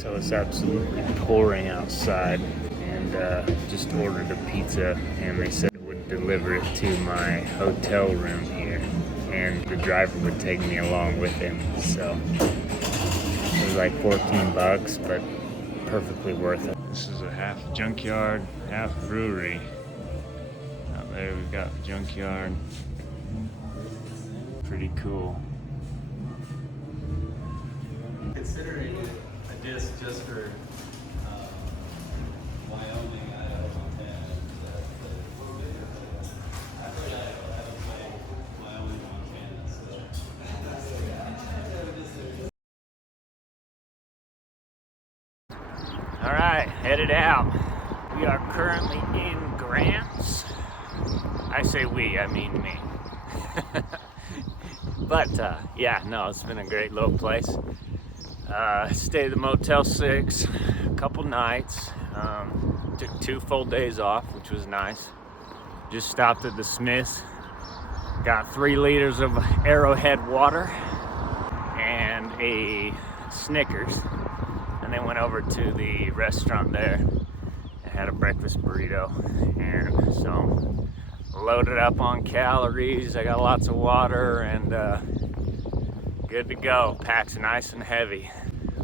So it's absolutely pouring outside, and just ordered a pizza, and they said it would deliver it to my hotel room here, and the driver would take me along with him. So it was like 14 bucks, but perfectly worth it. This is a half junkyard, half brewery. Out there we've got the junkyard. Pretty cool. Considering a disc just for Wyoming, Idaho, Montana, I feel like I haven't played Wyoming, Montana, so. All right, headed out. We are currently in Grants. I say we, I mean me. But yeah, no, it's been a great little place. Stayed at the Motel 6 a couple nights. Took 2 full days off, which was nice. Just stopped at the Smith's. Got 3 liters of Arrowhead water and a Snickers. And then went over to the restaurant there and had a breakfast burrito. And so loaded up on calories. I got lots of water and good to go. Pack's nice and heavy.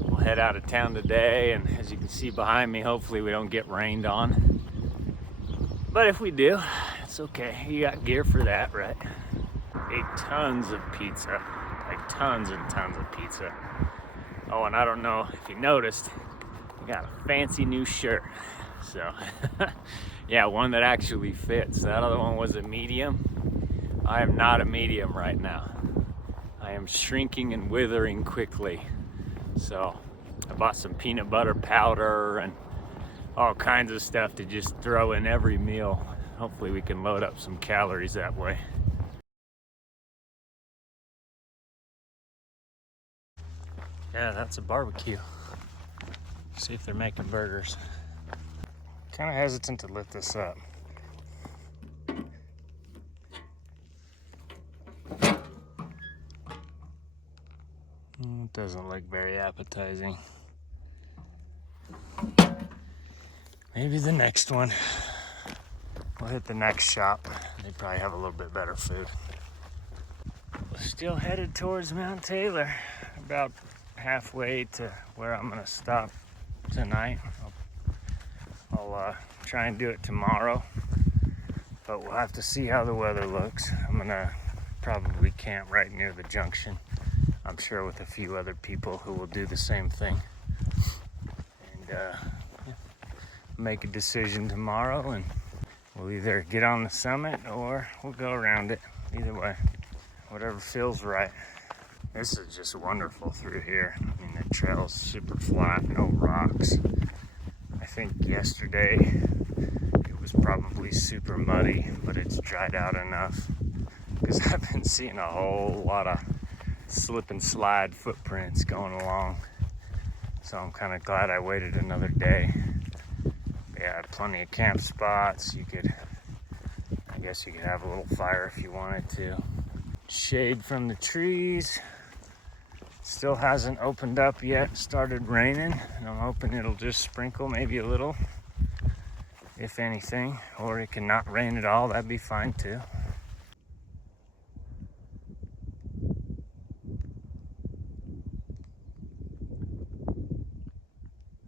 We'll head out of town today, and as you can see behind me, hopefully we don't get rained on. But if we do, it's okay. You got gear for that, right? Ate tons of pizza, like tons and tons of pizza. Oh, and I don't know if you noticed, I got a fancy new shirt. So, yeah, one that actually fits. That other one was a medium. I am not a medium right now. I am shrinking and withering quickly. So, I bought some peanut butter powder and all kinds of stuff to just throw in every meal. Hopefully we can load up some calories that way. Yeah, that's a barbecue. See if they're making burgers. Kind of hesitant to lift this up. It doesn't look very appetizing. Maybe the next one. We'll hit the next shop. They probably have a little bit better food. We're still headed towards Mount Taylor. About halfway to where I'm gonna stop tonight. I'll try and do it tomorrow, but we'll have to see how the weather looks. I'm gonna probably camp right near the junction. I'm sure with a few other people who will do the same thing. And make a decision tomorrow, and we'll either get on the summit or we'll go around it. Either way, whatever feels right. This is just wonderful through here. I mean, the trail's super flat, no rocks. I think yesterday it was probably super muddy, but it's dried out enough because I've been seeing a whole lot of slip and slide footprints going along. So I'm kind of glad I waited another day. Yeah, plenty of camp spots. I guess you could have a little fire if you wanted to. Shade from the trees. Still hasn't opened up yet. Started raining, and I'm hoping it'll just sprinkle maybe a little, if anything, or it can not rain at all. That'd be fine too.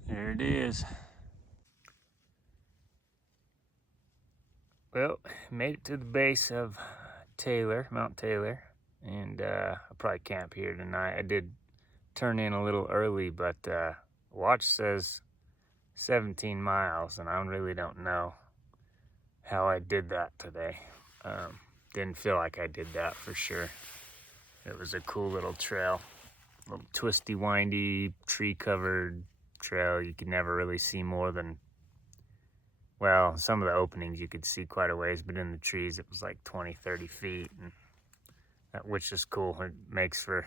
There it is. Well, made it to the base of Mount Taylor, and I'll probably camp here tonight. I did turn in a little early, but watch says 17 miles, and I really don't know how I did that today. Didn't feel like I did that for sure. It was a cool little trail, a little twisty, windy, tree-covered trail. You could never really see more than, well, some of the openings you could see quite a ways, but in the trees it was like 20, 30 feet, and which is cool. It makes for,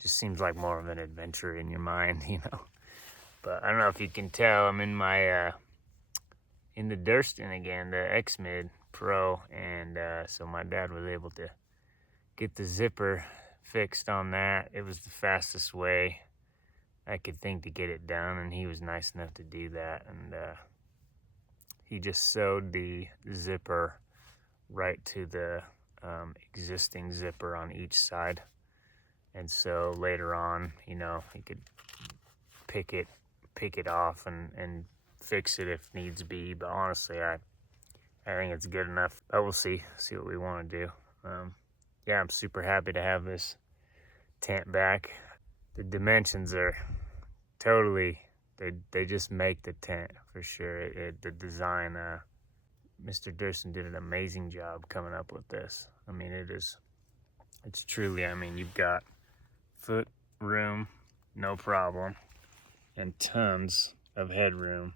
just seems like more of an adventure in your mind, you know. But I don't know if you can tell, I'm in my, in the Durston again, the X-Mid Pro, and so my dad was able to get the zipper fixed on that. It was the fastest way. I could think to get it done, and he was nice enough to do that. And he just sewed the zipper right to the existing zipper on each side. And so later on, you know, he could pick it off and fix it if needs be. But honestly, I think it's good enough. But we'll see what we want to do. Yeah, I'm super happy to have this tent back. The dimensions are totally, they just make the tent for sure. The design, Mr. Durson did an amazing job coming up with this. I mean, it's truly, I mean, you've got foot room, no problem, and tons of headroom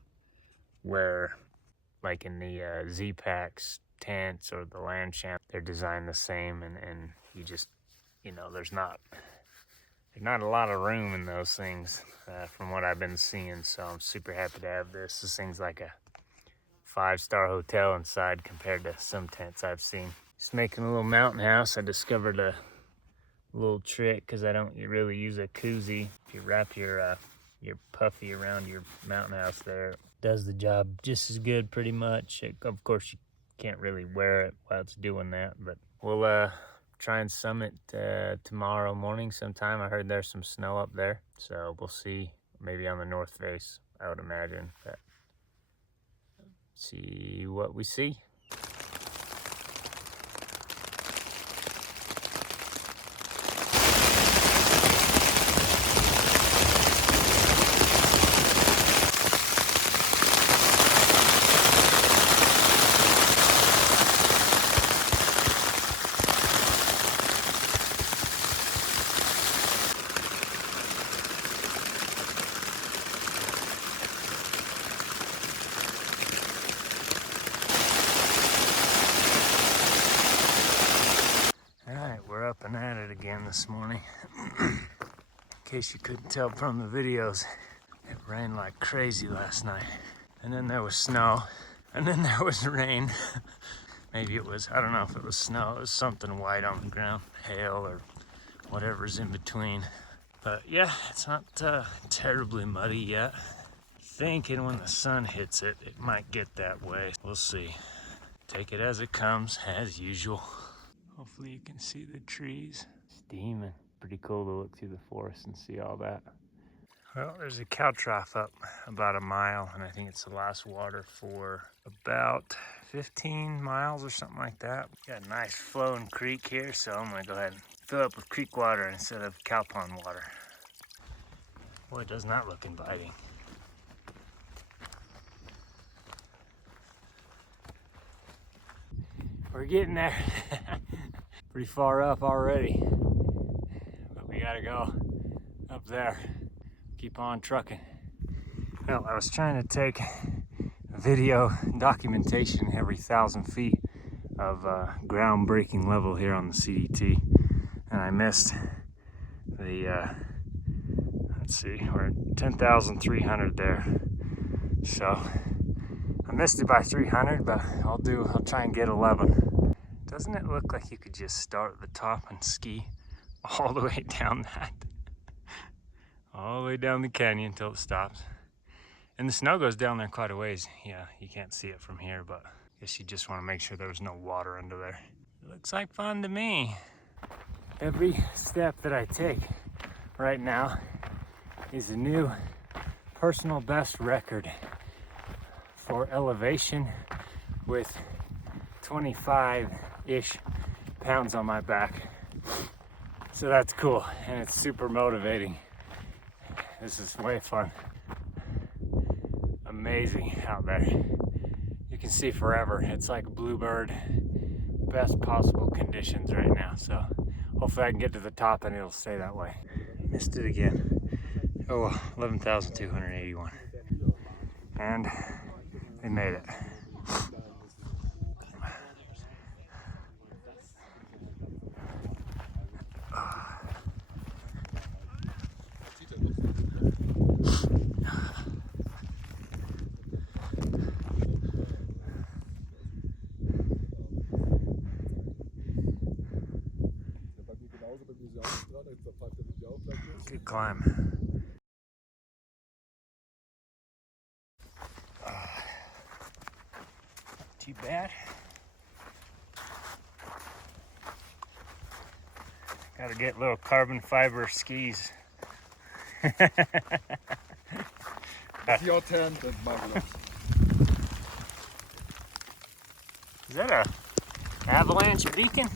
where, like in the Z-Packs tents or the Land Champ, they're designed the same, and you just, you know, there's not a lot of room in those things from what I've been seeing. So I'm super happy to have this. This thing's like a 5-star hotel inside compared to some tents I've seen. Just making a little mountain house. I discovered a little trick because I don't really use a koozie. If you wrap your puffy around your mountain house there, it does the job just as good pretty much. Of course, you can't really wear it while it's doing that, but we'll try and summit tomorrow morning sometime. I heard there's some snow up there, so we'll see. Maybe on the north face, I would imagine. But see what we see. Up and at it again this morning. In case you couldn't tell from the videos, it rained like crazy last night. And then there was snow. And then there was rain. Maybe it was, I don't know if it was snow. It was something white on the ground. Hail or whatever's in between. But yeah, it's not terribly muddy yet. Thinking when the sun hits it, it might get that way. We'll see. Take it as it comes, as usual. Hopefully you can see the trees. Steaming. Pretty cool to look through the forest and see all that. Well, there's a cow trough up about a mile, and I think it's the last water for about 15 miles or something like that. Got a nice flowing creek here, so I'm gonna go ahead and fill up with creek water instead of cow pond water. Boy, it does not look inviting. We're getting there. Pretty far up already, but we gotta go up there. Keep on trucking. Well, I was trying to take video documentation every 1,000 feet of groundbreaking level here on the CDT, and I missed the, let's see, we're at 10,300 there. So I missed it by 300, but I'll try and get 11. Doesn't it look like you could just start at the top and ski all the way down that? All the way down the canyon until it stops. And the snow goes down there quite a ways. Yeah, you can't see it from here, but I guess you just want to make sure there's no water under there. It looks like fun to me. Every step that I take right now is a new personal best record for elevation with 25-ish pounds on my back. So that's cool, and it's super motivating. This is way fun. Amazing out there. You can see forever. It's like a bluebird. Best possible conditions right now. So hopefully I can get to the top and it'll stay that way. Missed it again. Oh well, 11,281. And we made it. Good climb. too bad. Gotta get little carbon fiber skis. It's your tent and marvelous. Is that a avalanche beacon?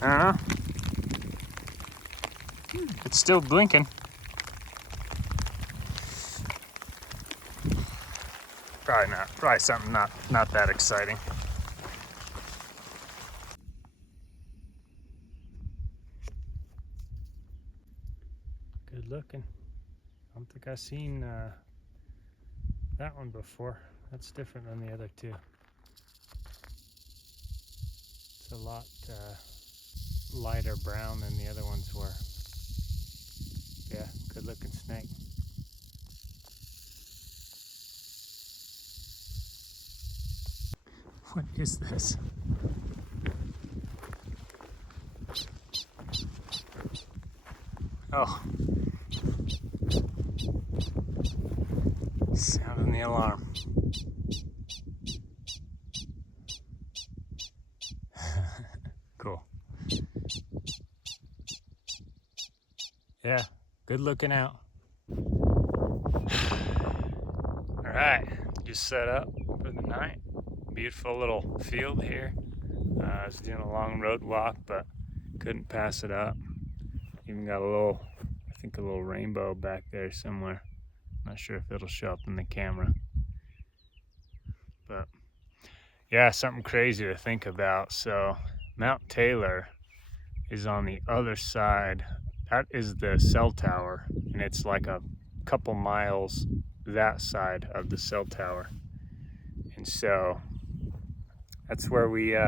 I don't know. It's still blinking. Probably not. Probably something not that exciting. Good looking. I don't think I've seen that one before. That's different than the other two. It's a lot lighter brown than the other ones were. Yeah, good looking snake. What is this? Oh. Sounding the alarm. Cool. Yeah, good looking out. All right, just set up for the night. Beautiful little field here. I was doing a long road walk, but couldn't pass it up. Even got a little rainbow back there somewhere. Not sure if it'll show up in the camera. But yeah, something crazy to think about. So Mount Taylor is on the other side. That is the cell tower, and it's like a couple miles that side of the cell tower. And so that's where we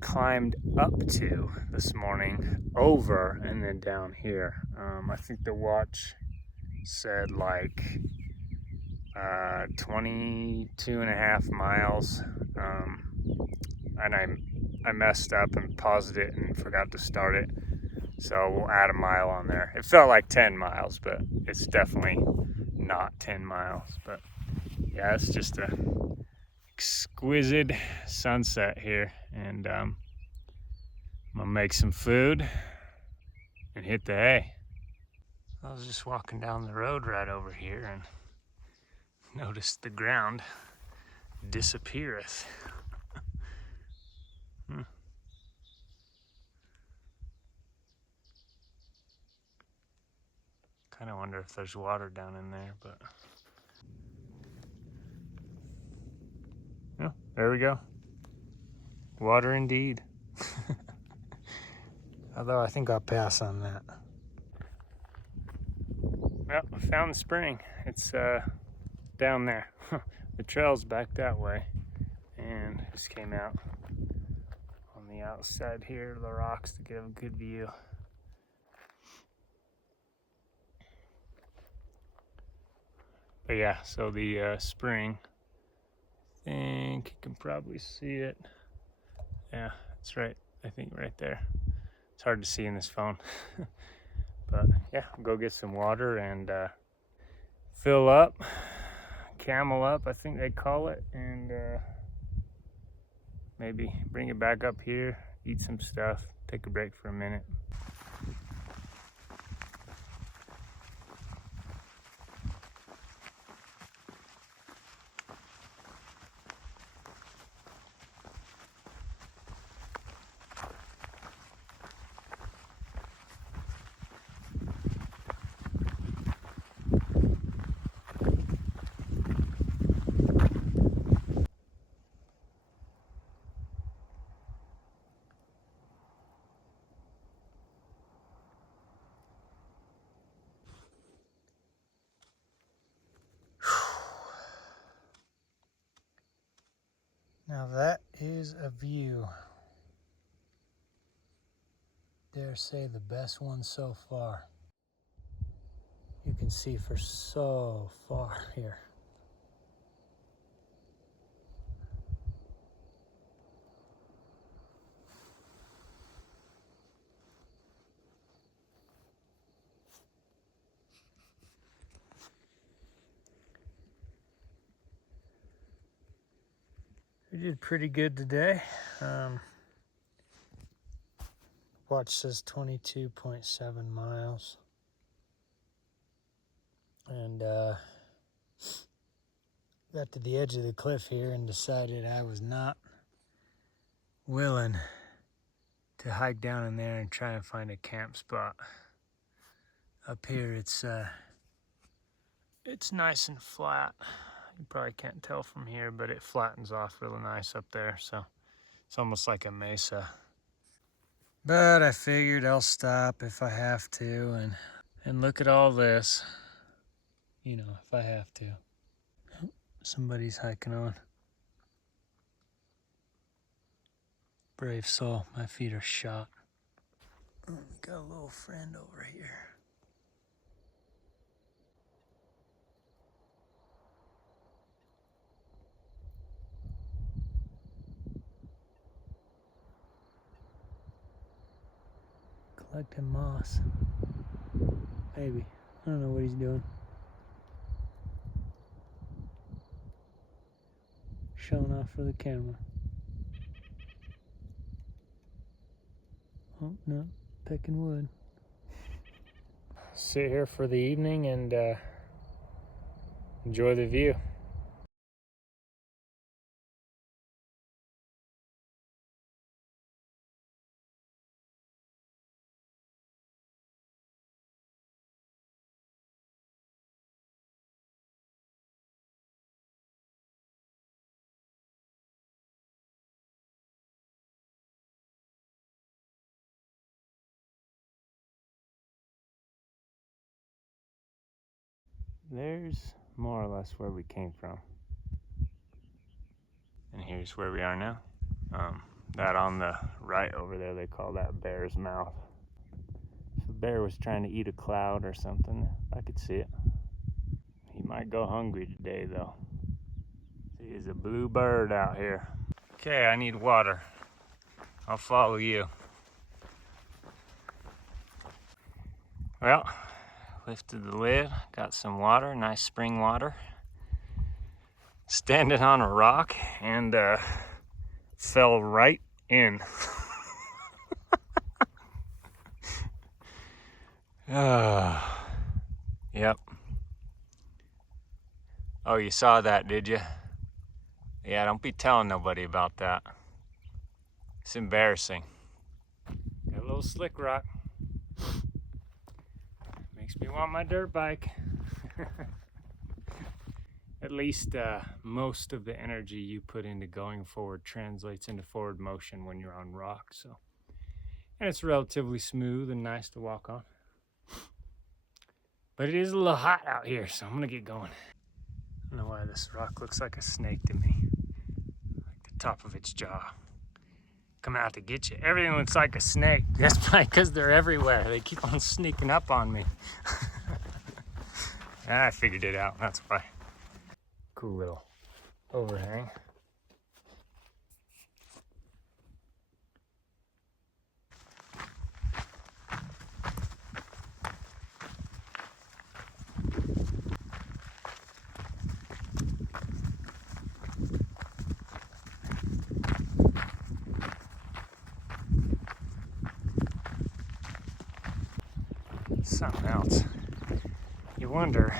climbed up to this morning, over and then down here. I think the watch said like 22.5 miles, and I messed up and paused it and forgot to start it, so we'll add a mile on there. It felt like 10 miles, but it's definitely not 10 miles. But yeah, it's just a exquisite sunset here, and I'm gonna make some food and hit the hay. I was just walking down the road right over here and noticed the ground disappeareth. Kind of wonder if there's water down in there, but yeah, there we go. Water indeed. Although I think I'll pass on that. Well, I found the spring. It's down there. The trail's back that way, and just came out on the outside here of the rocks to get a good view. But yeah, so the spring, I think you can probably see it. Yeah, that's right. I think right there. It's hard to see in this phone. But yeah, I'll go get some water and fill up, camel up, I think they call it, and maybe bring it back up here, eat some stuff, take a break for a minute. Now that is a view. Dare say the best one so far. You can see for so far here. did pretty good today. Watch says 22.7 miles. And got to the edge of the cliff here and decided I was not willing to hike down in there and try and find a camp spot. Up here it's nice and flat. You probably can't tell from here, but it flattens off really nice up there, so it's almost like a mesa. But I figured I'll stop if I have to and look at all this, you know, if I have to. Somebody's hiking on. Brave soul, my feet are shot. Got a little friend over here. Collecting moss. Maybe. I don't know what he's doing. Showing off for the camera. Oh, no. Pecking wood. Sit here for the evening and enjoy the view. There's more or less where we came from. And here's where we are now. That on the right over there, they call that bear's mouth. If a bear was trying to eat a cloud or something, I could see it. He might go hungry today though. There's a blue bird out here. Okay, I need water. I'll follow you. Well, lifted the lid, got some water, nice spring water. Standing on a rock and fell right in. Yep. Oh, you saw that, did you? Yeah, don't be telling nobody about that. It's embarrassing. Got a little slick rock. Makes me want my dirt bike. At least most of the energy you put into going forward translates into forward motion when you're on rock. So, and it's relatively smooth and nice to walk on. But it is a little hot out here, so I'm gonna get going. I don't know why this rock looks like a snake to me. Like the top of its jaw. Coming out to get you. Everything looks like a snake. That's probably because they're everywhere. They keep on sneaking up on me. I figured it out, that's why. Cool little overhang. Something else. You wonder,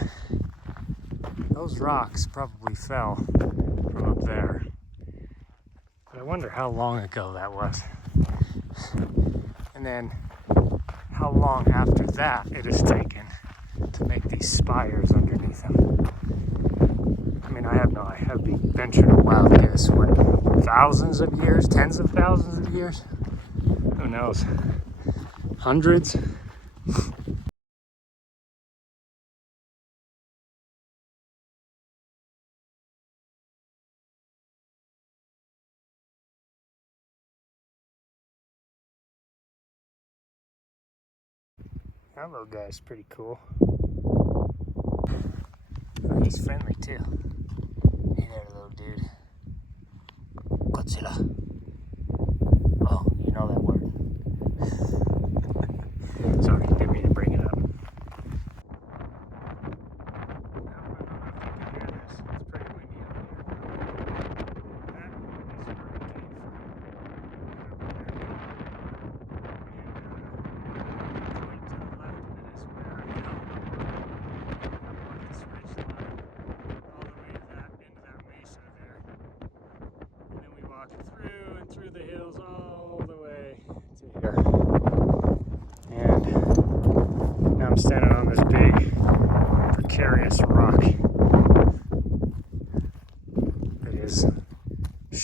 those rocks probably fell from up there. But I wonder how long ago that was. And then how long after that it has taken to make these spires underneath them. I mean, I have no idea. I'd be venturing a wild guess. What, thousands of years? Tens of thousands of years? Who knows? Hundreds? That little guy's pretty cool. Oh, he's friendly too. Hey there, little dude. Godzilla. Oh, you know that word. Sorry, didn't mean to bring it up. I don't know if you can hear this. It's pretty windy up here. That is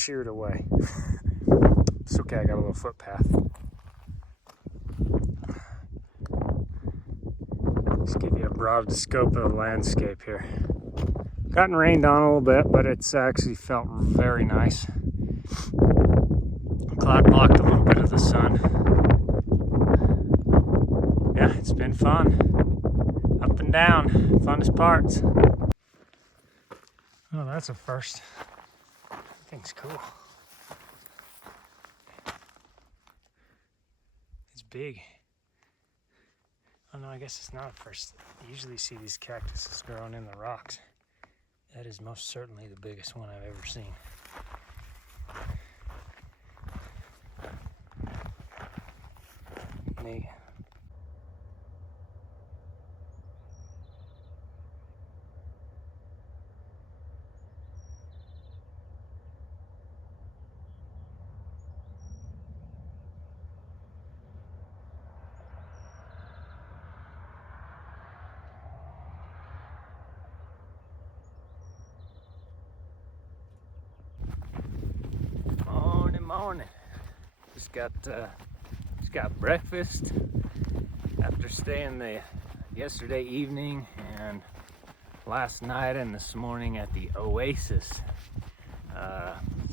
sheared away. It's okay, I got a little footpath. Just give you a broad scope of the landscape here. Gotten rained on a little bit, but it's actually felt very nice. Cloud blocked a little bit of the sun. Yeah, it's been fun. Up and down, funnest parts. Oh, that's a first. That thing's cool. It's big. Oh no, I guess it's not a first. You usually see these cactuses growing in the rocks. That is most certainly the biggest one I've ever seen. Neat. Morning. Just got breakfast after staying the yesterday evening and last night and this morning at the Oasis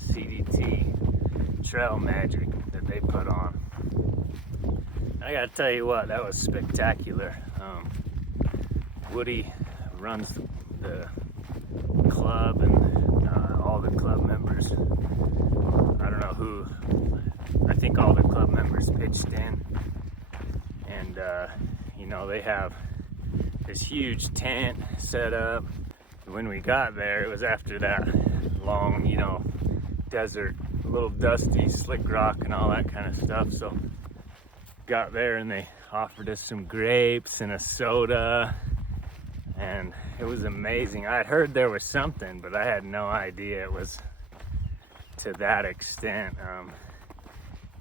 CDT Trail Magic that they put on. I gotta tell you what, that was spectacular. Woody runs the club and all the club members. I don't know who, I think all the club members pitched in, and you know, they have this huge tent set up. When we got there, it was after that long, you know, desert, a little dusty, slick rock and all that kind of stuff. So got there and they offered us some grapes and a soda, and it was amazing. I had heard there was something, but I had no idea it was to that extent.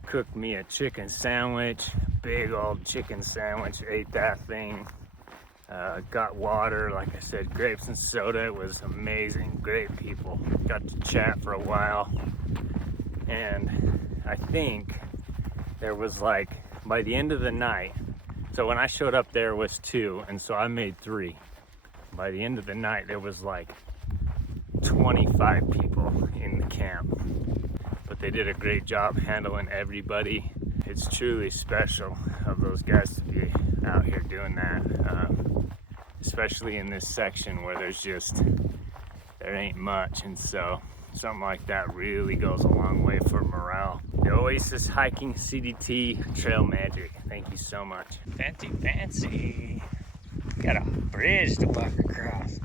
Cooked me a chicken sandwich, big old chicken sandwich, ate that thing. Got water, like I said, grapes and soda. It was amazing, great people. Got to chat for a while, and I think there was like, by the end of the night, so when I showed up there was 2, and so I made 3. By the end of the night there was like 25 people in the camp, but they did a great job handling everybody. It's truly special of those guys to be out here doing that, especially in this section where there ain't much, and so something like that really goes a long way for morale. The Oasis Hiking CDT Trail Magic, thank you so much. Fancy. Got a bridge to walk across.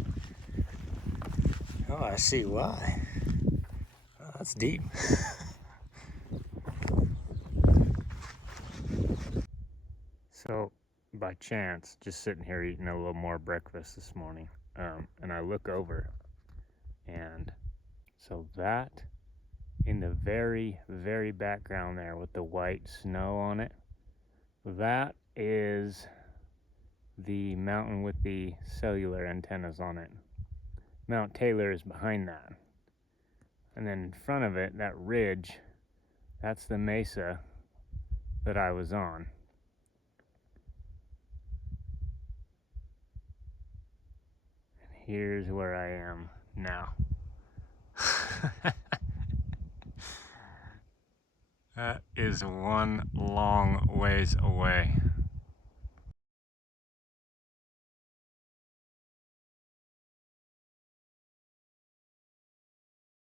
Oh, I see why. Oh, that's deep. So, by chance, just sitting here eating a little more breakfast this morning, and I look over, and so that in the very, very background there with the white snow on it, that is the mountain with the cellular antennas on it. Mount Taylor is behind that. And then in front of it, that ridge, that's the Mesa that I was on. And here's where I am now. That is one long ways away.